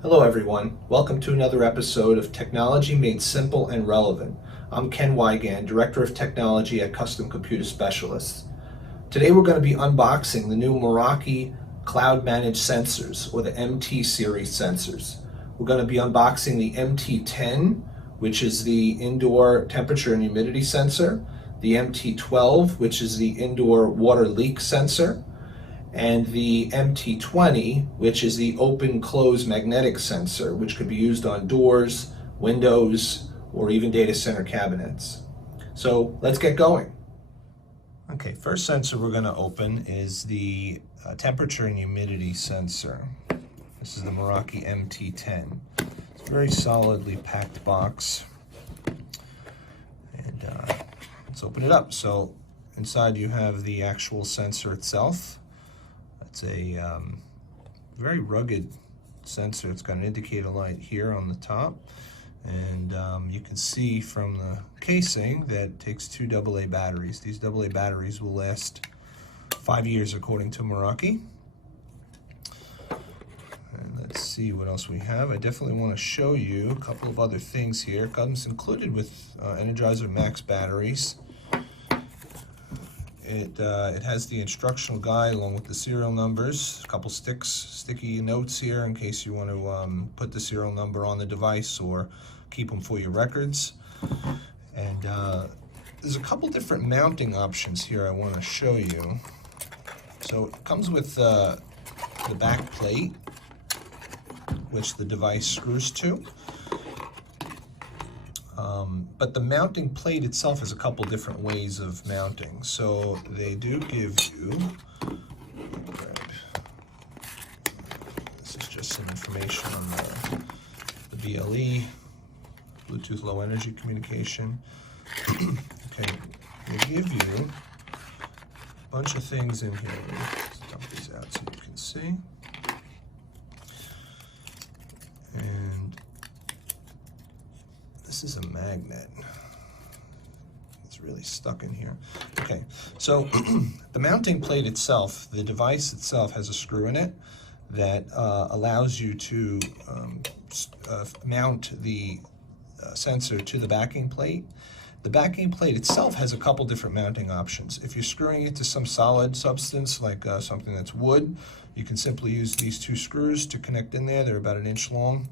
Hello everyone, welcome to another episode of Technology Made Simple and Relevant. I'm Ken Wygand, Director of Technology at Custom Computer Specialists. Today we're going to be unboxing the new Meraki Cloud Managed Sensors, or the MT series sensors. We're going to be unboxing the MT10, which is the indoor temperature and humidity sensor, the MT12, which is the indoor water leak sensor, and the MT20, which is the open-close magnetic sensor, which could be used on doors, windows, or even data center cabinets. So let's get going. Okay, first sensor we're going to open is the temperature and humidity sensor. This is the Meraki MT10. It's a very solidly packed box. And let's open it up. So inside you have the actual sensor itself. It's a very rugged sensor. It's got an indicator light here on the top, and you can see from the casing that it takes two AA batteries. These AA batteries will last 5 years according to Meraki. And let's see what else we have. I definitely want to show you a couple of other things here. It comes included with Energizer Max batteries. It has the instructional guide along with the serial numbers, a couple sticky notes here in case you want to put the serial number on the device or keep them for your records. And there's a couple different mounting options here I want to show you. So it comes with the back plate, which the device screws to. But the mounting plate itself has a couple different ways of mounting. So they do give you, this is just some information on the BLE, Bluetooth Low Energy Communication. Okay, they give you a bunch of things in here. Let's dump these out so you can see. And this is a magnet. It's really stuck in here. Okay, so the mounting plate itself, the device itself has a screw in it that allows you to mount the sensor to the backing plate. The backing plate itself has a couple different mounting options. If you're screwing it to some solid substance like something that's wood, you can simply use these two screws to connect in there. They're about 1 inch long.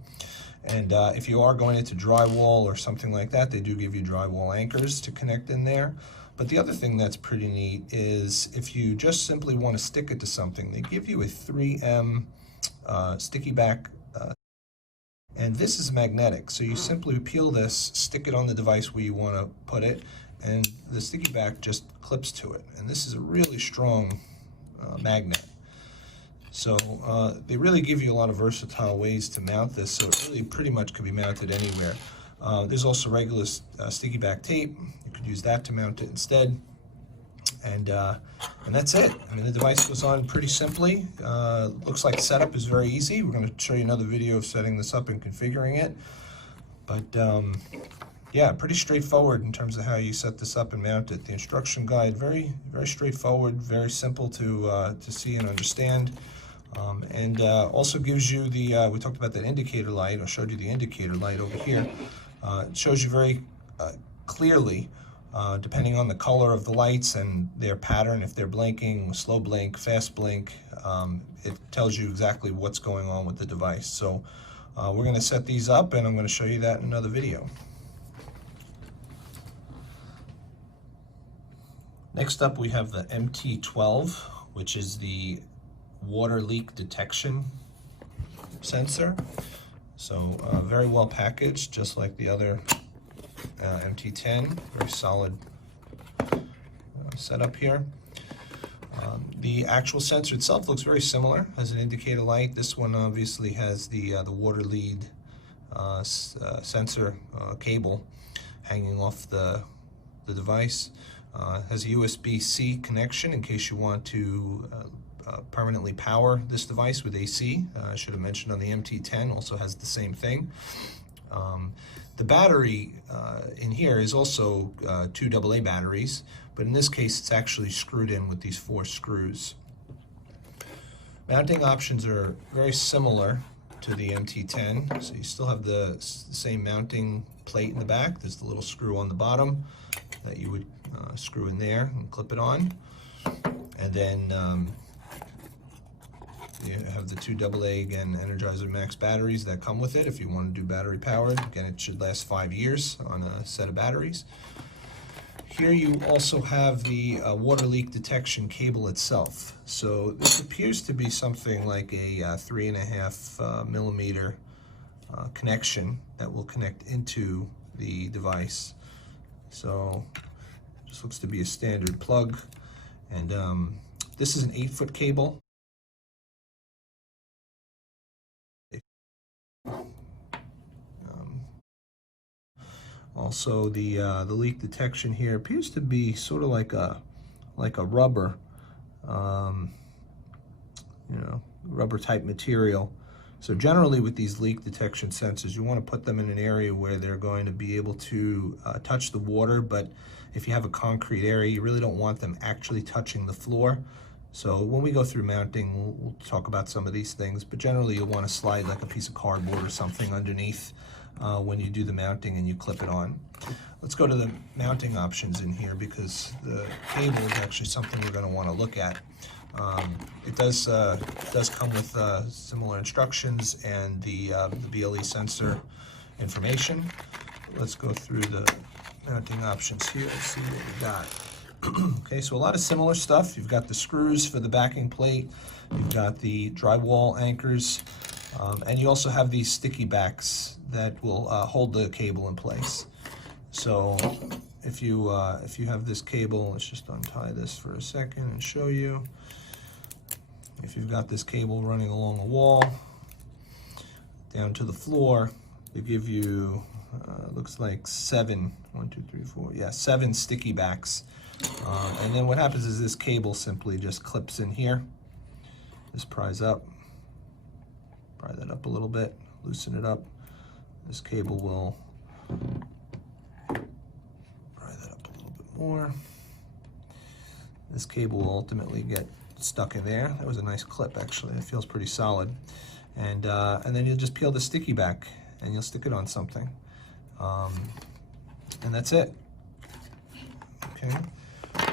And if you are going into drywall or something like that, they do give you drywall anchors to connect in there. But the other thing that's pretty neat is if you just simply want to stick it to something, they give you a 3M sticky back. And this is magnetic. So you simply peel this, stick it on the device where you want to put it, and the sticky back just clips to it. And this is a really strong magnet. So they really give you a lot of versatile ways to mount this, so it really pretty much can be mounted anywhere. There's also regular sticky back tape. You could use that to mount it instead. And that's it. I mean, the device goes on pretty simply. Looks like setup is very easy. We're going to show you another video of setting this up and configuring it. But yeah, pretty straightforward in terms of how you set this up and mount it. The instruction guide, very straightforward, very simple to see and understand. And also gives you the, we talked about that indicator light, I showed you the indicator light over here. It shows you very clearly, depending on the color of the lights and their pattern, if they're blinking, slow blink, fast blink, it tells you exactly what's going on with the device. So we're going to set these up and I'm going to show you that in another video. Next up we have the MT12, which is the water leak detection sensor. So very well packaged, just like the other MT10, very solid setup here. The actual sensor itself looks very similar, has an indicator light. This one obviously has the water lead sensor cable hanging off the device. Has a USB-C connection in case you want to permanently power this device with AC. I should have mentioned on the MT10 also has the same thing. The battery in here is also two AA batteries, but in this case it's actually screwed in with these 4 screws. Mounting options are very similar to the MT10. So you still have the same mounting plate in the back. There's the little screw on the bottom that you would screw in there and clip it on. And then you have the two AA, again, Energizer Max batteries that come with it if you want to do battery powered. Again, it should last 5 years on a set of batteries. Here you also have the water leak detection cable itself. So this appears to be something like a 3.5 millimeter connection that will connect into the device. So this looks to be a standard plug. And this is an 8-foot cable. Also, the leak detection here appears to be sort of like a rubber, rubber type material. So generally with these leak detection sensors, you want to put them in an area where they're going to be able to touch the water, but if you have a concrete area, you really don't want them actually touching the floor. So when we go through mounting, we'll talk about some of these things, but generally you'll want to slide like a piece of cardboard or something underneath when you do the mounting and you clip it on. Let's go to the mounting options in here because the cable is actually something we're going to want to look at. It does come with similar instructions and the BLE sensor information. Let's go through the mounting options here and see what we got. Okay, so a lot of similar stuff. You've got the screws for the backing plate, you've got the drywall anchors, and you also have these sticky backs that will hold the cable in place. So if you have this cable, let's just untie this for a second and show you. If you've got this cable running along a wall down to the floor, they give you looks like 7 sticky backs. And then what happens is this cable simply just clips in here. Just prise that up a little bit, loosen it up. This cable will pry that up a little bit more. This cable will ultimately get stuck in there. That was a nice clip, actually. It feels pretty solid. And then you'll just peel the sticky back and you'll stick it on something. And that's it. Okay.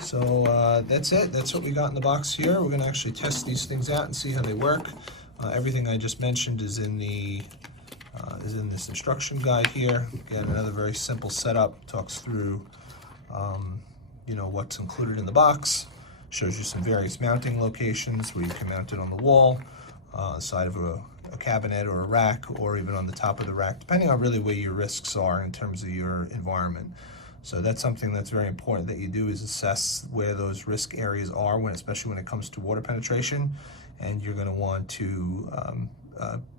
So that's it. That's what we got in the box here. We're going to actually test these things out and see how they work. Everything I just mentioned is in this instruction guide here. Again, another very simple setup. Talks through what's included in the box. Shows you some various mounting locations where you can mount it on the wall, side of a cabinet or a rack, or even on the top of the rack, depending on really where your risks are in terms of your environment. So that's something that's very important that you do, is assess where those risk areas are, especially when it comes to water penetration, and you're going to want to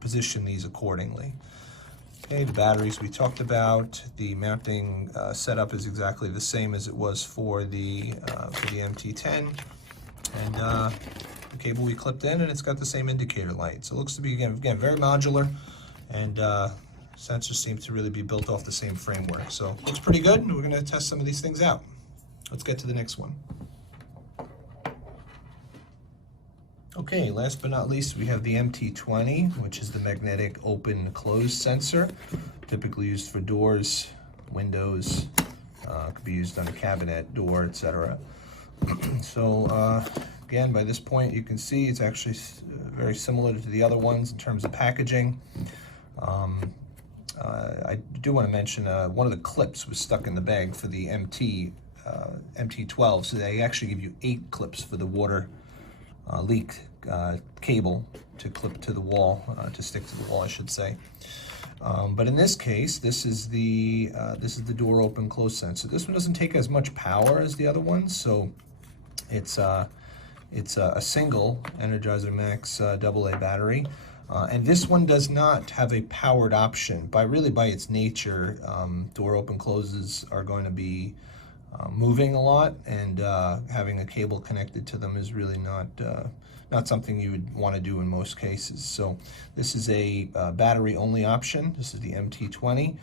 position these accordingly. Okay, the batteries we talked about. The mounting setup is exactly the same as it was for the MT10, and the cable we clipped in, and it's got the same indicator light. So it looks to be again very modular, and sensors seem to really be built off the same framework. So looks pretty good, and we're going to test some of these things out. Let's get to the next one. Okay, last but not least, we have the MT20, which is the magnetic open-close sensor, typically used for doors, windows, could be used on a cabinet, door, etc. So again, by this point, you can see it's actually very similar to the other ones in terms of packaging. I do want to mention one of the clips was stuck in the bag for the MT12, so they actually give you 8 clips for the water leak cable to clip to the wall, to stick to the wall, I should say. But in this case, this is the door open close sensor. This one doesn't take as much power as the other ones, so it's a single Energizer Max AA battery. And this one does not have a powered option. By its nature, door open closes are going to be moving a lot, and having a cable connected to them is really not something you would want to do in most cases. So this is a battery only option. This is the MT20,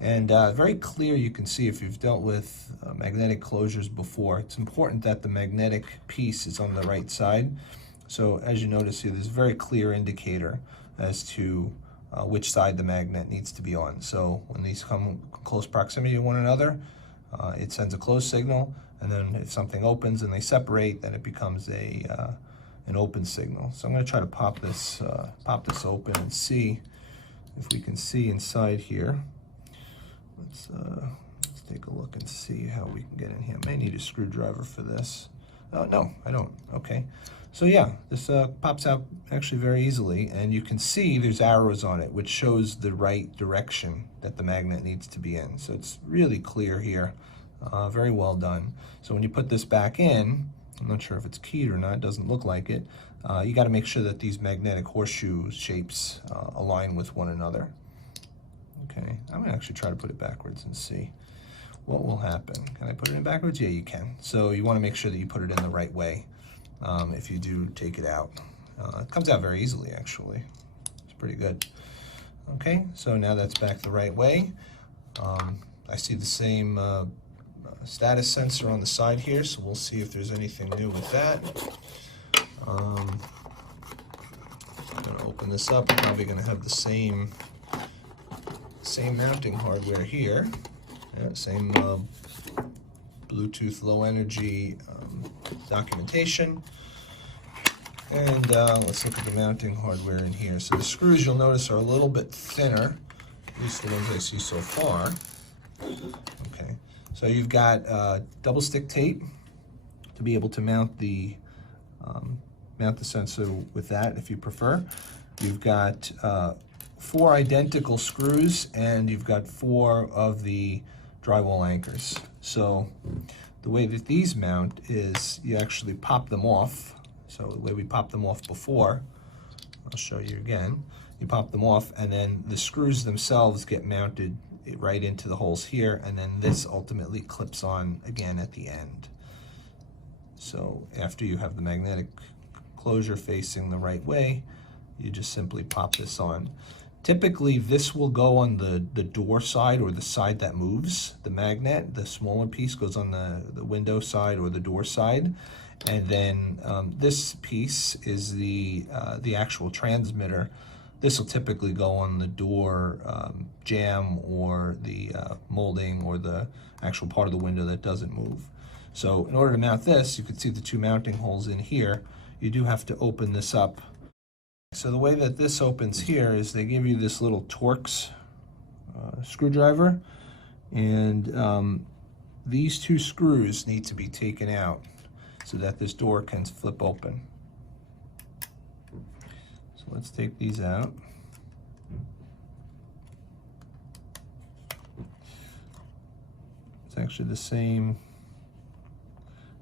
and very clear. You can see if you've dealt with magnetic closures before, it's important that the magnetic piece is on the right side. So as you notice here, there's a very clear indicator as to which side the magnet needs to be on. So when these come in close proximity to one another, it sends a close signal, and then if something opens and they separate, then it becomes an open signal. So I'm going to try to pop this open and see if we can see inside here. Let's take a look and see how we can get in here. I may need a screwdriver for this. Oh, no, I don't. Okay. So yeah, this pops out actually very easily, and you can see there's arrows on it, which shows the right direction that the magnet needs to be in. So it's really clear here. Very well done. So when you put this back in, I'm not sure if it's keyed or not, it doesn't look like it. You got to make sure that these magnetic horseshoe shapes align with one another. Okay, I'm going to actually try to put it backwards and see what will happen. Can I put it in backwards? Yeah, you can. So you want to make sure that you put it in the right way if you do take it out. It comes out very easily, actually. It's pretty good. Okay, so now that's back the right way. I see the same status sensor on the side here, so we'll see if there's anything new with that. I'm going to open this up. I'm probably going to have the same mounting hardware here. Yeah, same Bluetooth low energy documentation. And let's look at the mounting hardware in here. So the screws, you'll notice, are a little bit thinner, at least the ones I see so far. Okay, so you've got double stick tape to be able to mount the sensor with that if you prefer. You've got 4 identical screws, and you've got 4 of the drywall anchors. So the way that these mount is you actually pop them off. So the way we popped them off before, I'll show you again. You pop them off, and then the screws themselves get mounted right into the holes here, and then this ultimately clips on again at the end. So after you have the magnetic closure facing the right way, you just simply pop this on. Typically, this will go on the door side, or the side that moves the magnet. The smaller piece goes on the window side or the door side. And then this piece is the actual transmitter. This will typically go on the door jamb, or the molding, or the actual part of the window that doesn't move. So in order to mount this, you can see the 2 mounting holes in here. You do have to open this up. So the way that this opens here is they give you this little Torx screwdriver, and these 2 screws need to be taken out so that this door can flip open. So let's take these out. It's actually the same,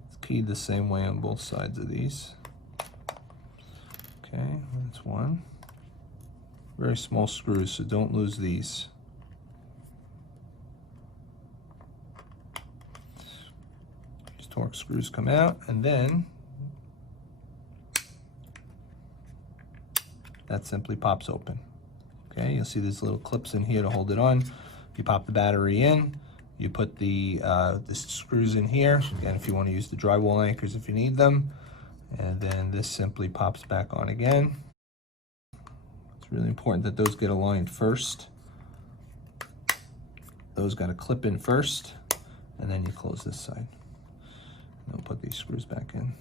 it's keyed the same way on both sides of these. Okay, that's one. Very small screws, so don't lose these. These Torx screws come out, and then that simply pops open. Okay, you'll see these little clips in here to hold it on. You pop the battery in, you put the screws in here. Again, if you want to use the drywall anchors if you need them. And then this simply pops back on again. It's really important that those get aligned first. Those got to clip in first, and then you close this side. And we'll put these screws back in.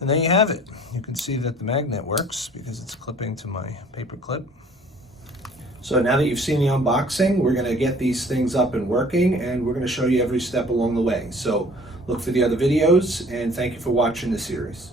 And there you have it. You can see that the magnet works because it's clipping to my paper clip. So now that you've seen the unboxing, we're going to get these things up and working, and we're going to show you every step along the way. So look for the other videos, and thank you for watching the series.